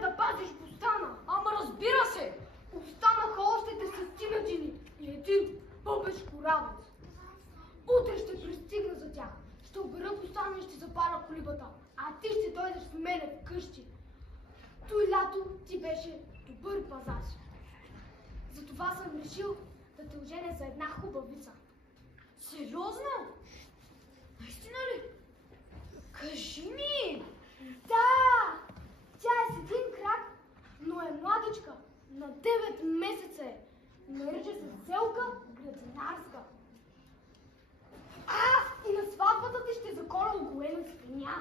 да пазиш Бостана. Ама разбира се! Останаха още 10 дни и един бъбеш коравец. Утре ще пристигна за тях. Ще обера Бостана и ще запаля колибата. А ти ще дойдеш в мене вкъщи. Той лято ти беше добър пазар. Затова съм решил да те оженя за една хубавица. Сериозно? Наистина ли? Кажи ми! Да! Тя е с един крак, но е младичка. На 9 месеца е. Нарича се Селка Градинарска. И на сватбата ти ще заколя оголена свиня.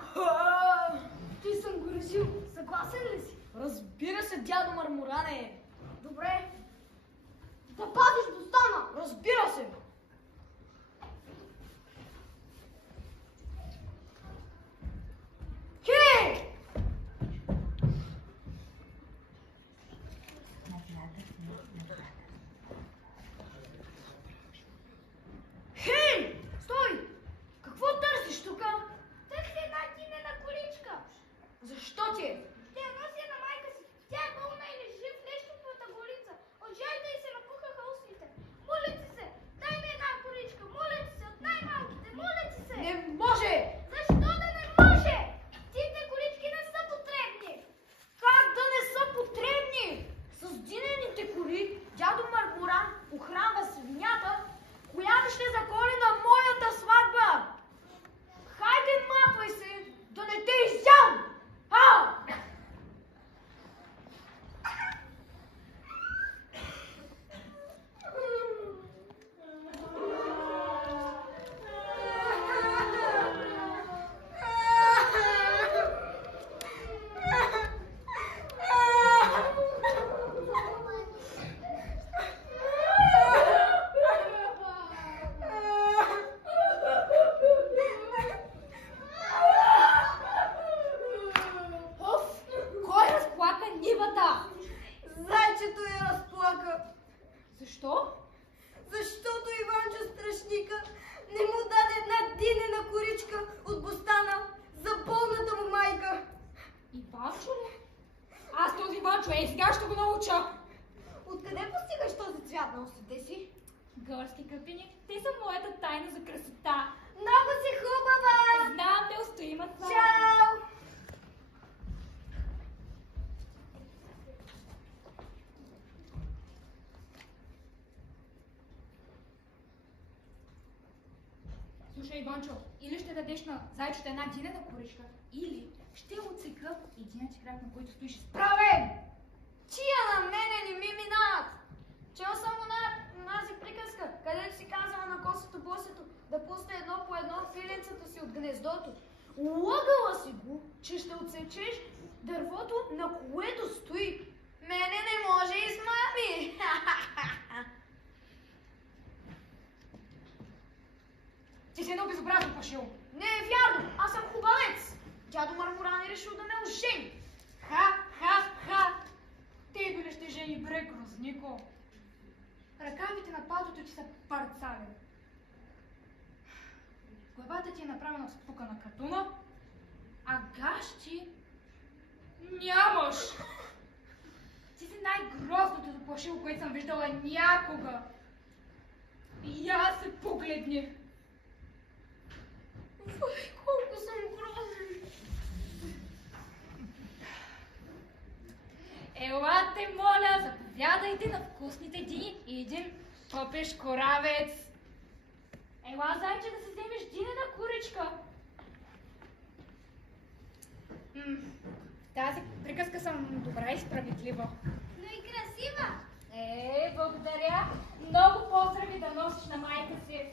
Ти съм го решил. Съгласен ли си? Разбира се, дядо Мармуране! Добре. Да пазиш Бостана. Разбира се! Хей! Хей! Стой! Какво търсиш тука? Търси една кинена количка. Защо ти е? Ще я нося на майка си. Тя е болна и лежи в лещовата голица. От жажда и се напухаха устните. Моля ти се, дай ми една количка. Моля ти се, от най-малките. Моля ти се. Не може! Защо да не може? Тите колички не са потребни. Как да не са потребни? С динените коли дядо Мармуран охранва свинята, която ще заколи на моята сватба. Хайде, махвай се, да не те изям! Зайчето я разплака. Защо? Защото Иванчо Страшника не му даде една динена коричка от Бостана за болната му майка. Иванчо ли? Аз този Иванчо, сега ще го науча. Откъде постигаш този цвят на устите си? Горски къпини, те са моята тайна за красота. Много си хубава! Знам, неустоима са. Чао! Слушай, Иванчо, или ще дадеш на зайчето една динена коричка, или ще отсека единия ти крак, на който стоиш изправен. Тия на мене не ми минават. Чел съм онази приказка, където си казала на косото босето да пусне едно по едно филинцата си от гнездото. Лъгала си го, че ще отсечеш дървото, на което стои. Мене не може измами. Ти си едно безобразно пашило. Не е вярно, аз съм хубавец. Дядо Мармуран е решил да ме ожени. Ха! Ти били ще жени бре, грознико. Ръкавите на палтото ти са парцали. Главата ти е направена с пука на катуна, а гащи нямаш. Ти си най-грозното плашило, което съм виждала някога. И аз се погледни. Колко съм грозен. Елате, моля, заповядайте на вкусните дни и един попеш коравец. Ела, зайче, да си вземеш динена куричка. В тази приказка съм добра и справедлива. Но и красива. Благодаря. Много поздрави да носиш на майка си.